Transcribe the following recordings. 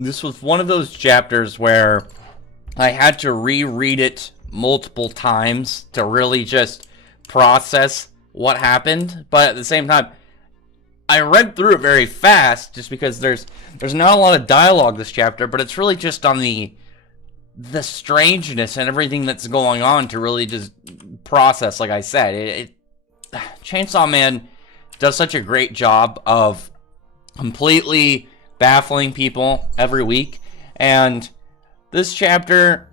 This was one of those chapters where I had to reread it multiple times to really just process what happened. But at the same time, I read through it very fast just because there's not a lot of dialogue this chapter, but it's really just on the strangeness and everything that's going on to really just process. Like I said, Chainsaw Man does such a great job of completely baffling people every week, and this chapter,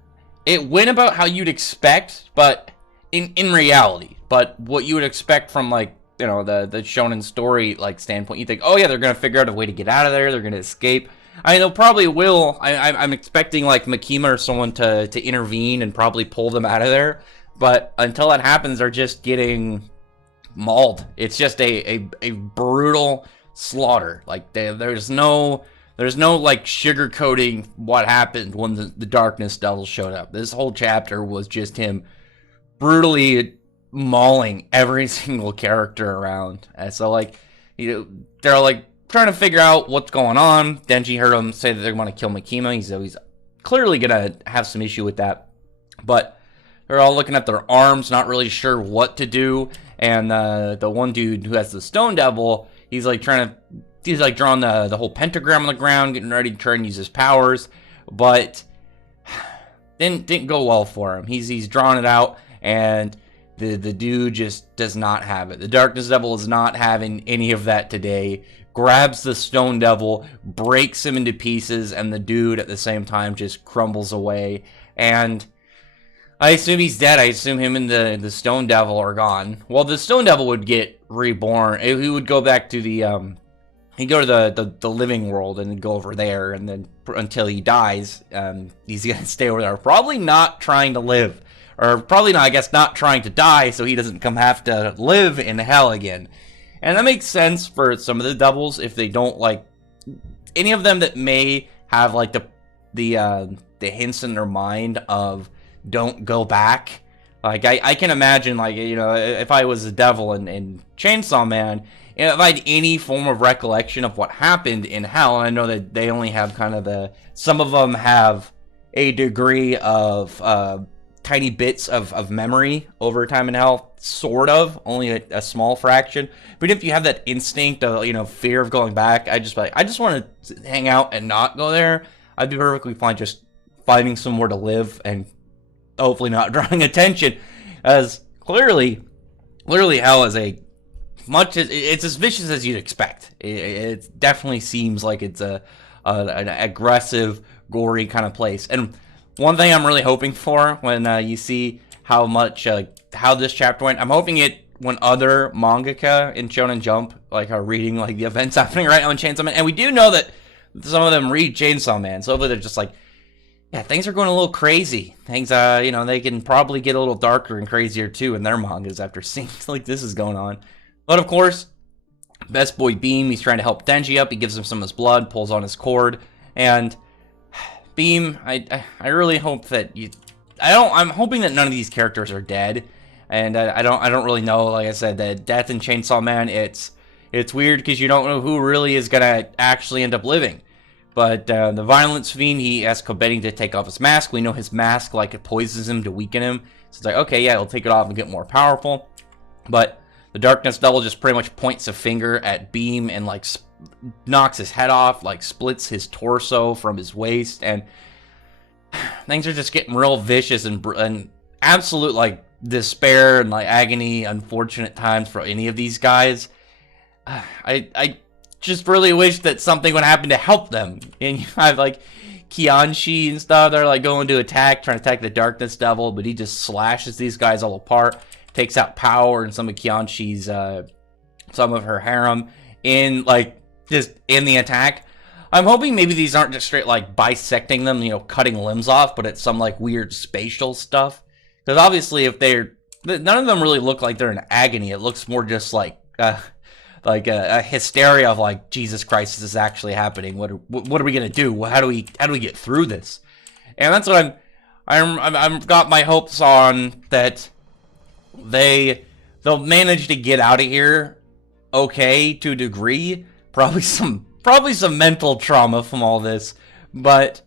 it went about how you'd expect, but in reality, but what you would expect from, like, you know, the shonen story, like, standpoint. You think, oh yeah, they're gonna figure out a way to get out of there, they're gonna escape. I mean, they'll probably will. I'm expecting, like, Makima or someone to intervene and probably pull them out of there, but until that happens, they're just getting mauled. It's just a brutal slaughter. Like, there's no like sugarcoating what happened when the Darkness Devil showed up. This whole chapter was just him brutally mauling every single character around. And so, like, you know, they're like trying to figure out what's going on. Denji heard him say that they want to kill Makima. He's clearly gonna have some issue with that, but they're all looking at their arms, not really sure what to do. And the one dude who has the Stone Devil, he's like drawing the whole pentagram on the ground, getting ready to try and use his powers, but didn't go well for him. He's drawing it out, and the dude just does not have it. The Darkness Devil is not having any of that today. Grabs the Stone Devil, breaks him into pieces, and the dude at the same time just crumbles away. And I assume he's dead. I assume him and the Stone Devil are gone. Well, the Stone Devil would get reborn. He would go back to he'd go to the living world and go over there, and then until he dies, he's gonna stay over there. Probably not trying to live, or probably not, I guess, not trying to die, so he doesn't have to live in hell again. And that makes sense for some of the devils if they don't, like, any of them that may have, like, the hints in their mind of don't go back. Like, I can imagine, like, you know, if I was a devil in Chainsaw Man, if I had any form of recollection of what happened in hell, and I know that they only have kind of some of them have a degree of tiny bits of memory over time in hell, sort of, only a small fraction. But if you have that instinct of, you know, fear of going back, I just want to hang out and not go there. I'd be perfectly fine just finding somewhere to live and hopefully not drawing attention, as clearly hell is it's as vicious as you'd expect. It definitely seems like it's an aggressive, gory kind of place. And one thing I'm really hoping for when you see how this chapter went, I'm hoping when other mangaka in Shonen Jump are reading like the events happening right now in Chainsaw Man, and we do know that some of them read Chainsaw Man, so hopefully they're just like, yeah, things are going a little crazy. Things, you know, they can probably get a little darker and crazier too in their mangas after seeing like this is going on. But of course, best boy Beam, he's trying to help Denji up. He gives him some of his blood, pulls on his cord, and Beam, I really hope that I'm hoping that none of these characters are dead, and I don't really know. Like I said, the death in Chainsaw Man, it's weird because you don't know who really is gonna actually end up living. But the Violence Fiend, he asks Kobetti to take off his mask. We know his mask, like, it poisons him to weaken him. So it's like, okay, yeah, he'll take it off and get more powerful. But the Darkness Devil just pretty much points a finger at Beam and, like, knocks his head off, like, splits his torso from his waist. And things are just getting real vicious and absolute, like, despair and, like, agony, unfortunate times for any of these guys. I just really wish that something would happen to help them. And you have, like, Kianshi and stuff. They're, like, going to trying to attack the Darkness Devil, but he just slashes these guys all apart, takes out Power and some of Kianshi's, some of her harem just in the attack. I'm hoping maybe these aren't just straight, like, bisecting them, you know, cutting limbs off, but it's some, like, weird spatial stuff. Because obviously none of them really look like they're in agony. It looks more just like a hysteria of, like, Jesus Christ, this is actually happening. What are we gonna do? How do we get through this? And that's what I've got my hopes on, that they'll manage to get out of here okay to a degree. Probably some mental trauma from all this, But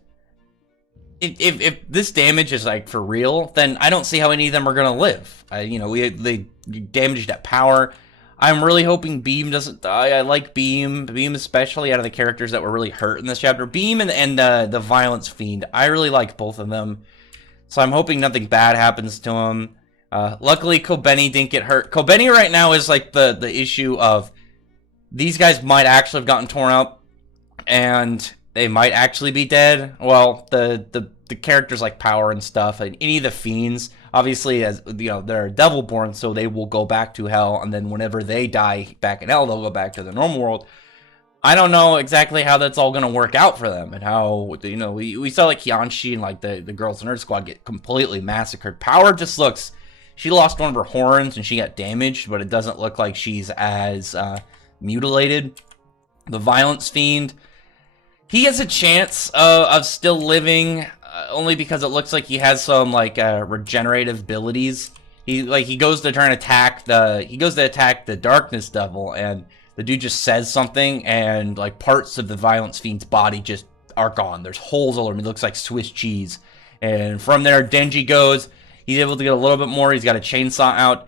if this damage is like for real, then I don't see how any of them are gonna live. They damaged that power. I'm really hoping Beam doesn't die. I like Beam. Beam especially out of the characters that were really hurt in this chapter. Beam and the Violence Fiend. I really like both of them. So I'm hoping nothing bad happens to him. Luckily, Kobeni didn't get hurt. Kobeni right now is like the issue of these guys might actually have gotten torn up, and they might actually be dead. Well, the characters like Power and stuff, and any of the fiends, obviously, as you know, they're Devilborn, so they will go back to hell, and then whenever they die back in hell, they'll go back to the normal world. I don't know exactly how that's all going to work out for them, and how, you know, we saw like Kianshi and like the girls in Nerd Squad get completely massacred. Power just looks, she lost one of her horns and she got damaged, but it doesn't look like she's as mutilated. The Violence Fiend, he has a chance of still living, only because it looks like he has some like regenerative abilities. He goes to try and attack the Darkness Devil, and the dude just says something, and like parts of the Violence Fiend's body just are gone. There's holes all over him. He looks like Swiss cheese. And from there, Denji goes. He's able to get a little bit more. He's got a chainsaw out.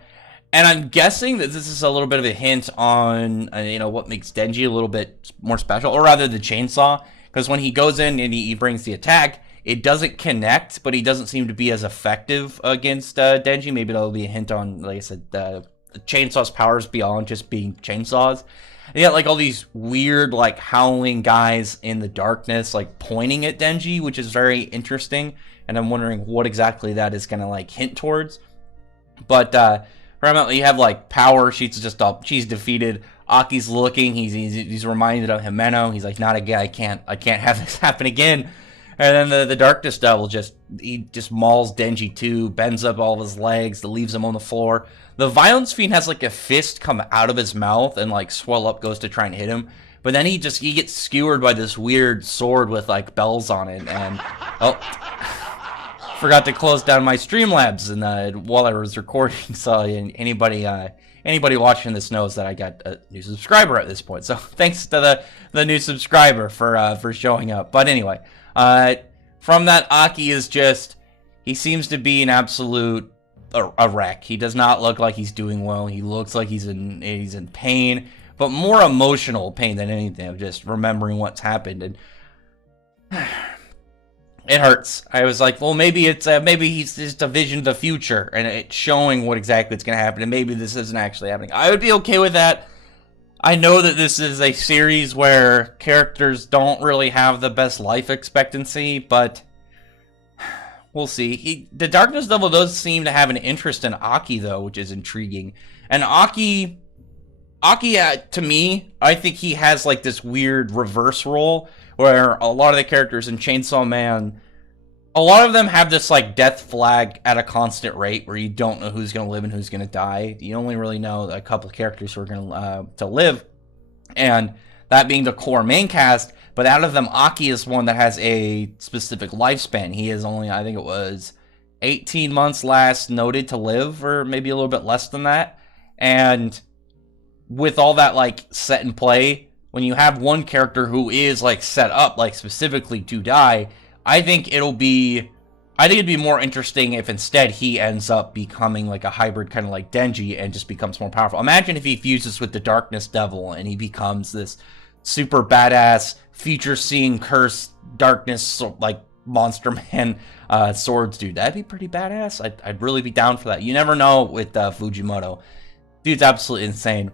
And I'm guessing that this is a little bit of a hint on, what makes Denji a little bit more special, or rather the chainsaw. Because when he goes in and he brings the attack, it doesn't connect, but he doesn't seem to be as effective against Denji. Maybe that'll be a hint on, like I said, the chainsaw's powers beyond just being chainsaws. And you got like all these weird like howling guys in the darkness like pointing at Denji, which is very interesting, and I'm wondering what exactly that is gonna like hint towards. But primarily you have like Power, she's defeated. Aki's looking, he's reminded of Himeno. He's like, not again, I can't have this happen again. And then the Darkness Devil just mauls Denji too, bends up all of his legs, leaves him on the floor. The Violence Fiend has like a fist come out of his mouth and like swell up, goes to try and hit him. But then he gets skewered by this weird sword with like bells on it. And forgot to close down my Streamlabs and while I was recording. So anybody watching this knows that I got a new subscriber at this point. So thanks to the new subscriber for showing up. But anyway, from that, Aki is he seems to be an absolute a wreck. He does not look like he's doing well. He looks like he's in pain, but more emotional pain than anything, of just remembering what's happened. And it hurts. I was like, well, maybe he's just a vision of the future, and it's showing what exactly is going to happen, and maybe this isn't actually happening. I would be okay with that. I know that this is a series where characters don't really have the best life expectancy, but we'll see. The Darkness Devil does seem to have an interest in Aki, though, which is intriguing. And Aki, to me, I think he has like this weird reverse role, where a lot of the characters in Chainsaw Man, a lot of them have this like death flag at a constant rate, where you don't know who's going to live and who's going to die. You only really know a couple of characters who are going to live, and that being the core main cast. But out of them, Aki is one that has a specific lifespan. He is only, I think it was 18 months last noted to live, or maybe a little bit less than that. And with all that like set in play, when you have one character who is like set up like specifically to die, I think it'd be more interesting if instead he ends up becoming like a hybrid, kind of like Denji, and just becomes more powerful. Imagine if he fuses with the Darkness Devil and he becomes this super badass, future-seeing, cursed darkness like Monster Man swords dude. That'd be pretty badass. I'd really be down for that. You never know with Fujimoto. Dude's absolutely insane.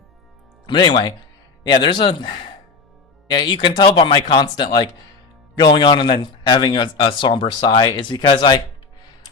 But anyway, yeah, you can tell by my constant like going on and then having a somber sigh, is because I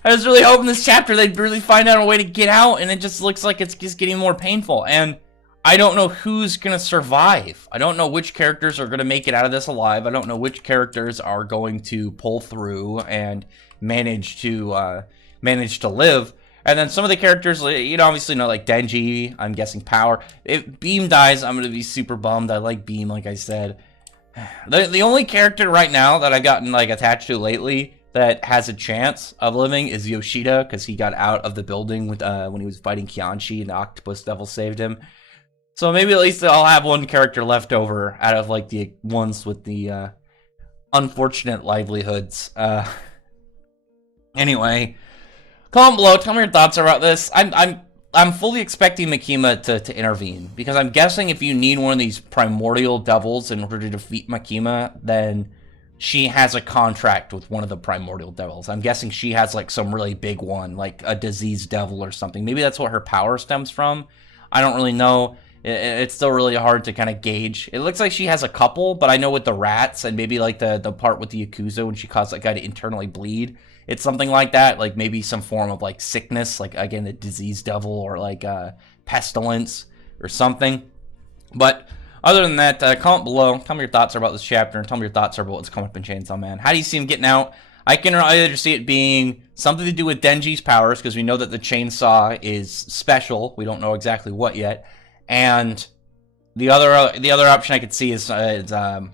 was really hoping this chapter they'd really find out a way to get out, and it just looks like it's just getting more painful. And I don't know who's going to survive. I don't know which characters are going to make it out of this alive. I don't know which characters are going to pull through and manage to live. And then some of the characters, obviously like Denji, I'm guessing Power. If Beam dies, I'm going to be super bummed. I like Beam, like I said. The only character right now that I've gotten like attached to lately that has a chance of living is Yoshida, because he got out of the building with when he was fighting Kianshi and the Octopus Devil saved him. So maybe at least I'll have one character left over out of like the ones with the unfortunate livelihoods. Anyway, comment below. Tell me your thoughts about this. I'm fully expecting Makima to intervene, because I'm guessing if you need one of these primordial devils in order to defeat Makima, then she has a contract with one of the primordial devils. I'm guessing she has like some really big one, like a disease devil or something. Maybe that's what her power stems from. I don't really know. It's still really hard to kind of gauge. It looks like she has a couple, but I know with the rats and maybe like the part with the Yakuza when she caused that guy to internally bleed, it's something like that, like maybe some form of like sickness, like again a disease devil or like pestilence or something. But other than that, comment below. Tell me your thoughts about this chapter, and tell me your thoughts about what's coming up in Chainsaw Man. How do you see him getting out? I can either see it being something to do with Denji's powers, because we know that the chainsaw is special. We don't know exactly what yet. And the other option I could see is I don't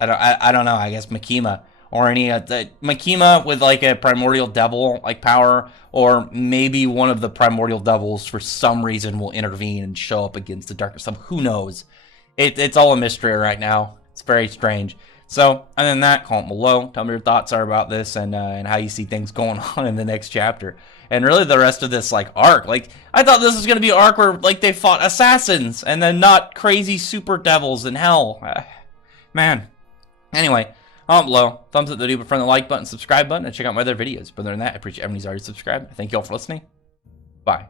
know. I guess Makima, or any Makima with like a primordial devil like power, or maybe one of the primordial devils for some reason will intervene and show up against the darkness. Who knows? It's all a mystery right now. It's very strange. So, other than that, comment below. Tell me your thoughts are about this, and how you see things going on in the next chapter. And really the rest of this, like, arc. Like, I thought this was going to be an arc where, like, they fought assassins, and then not crazy super devils in hell. Man. Anyway, comment below. Thumbs up the video, friend the like button, subscribe button, and check out my other videos. But other than that, I appreciate everyone who's already subscribed. Thank you all for listening. Bye.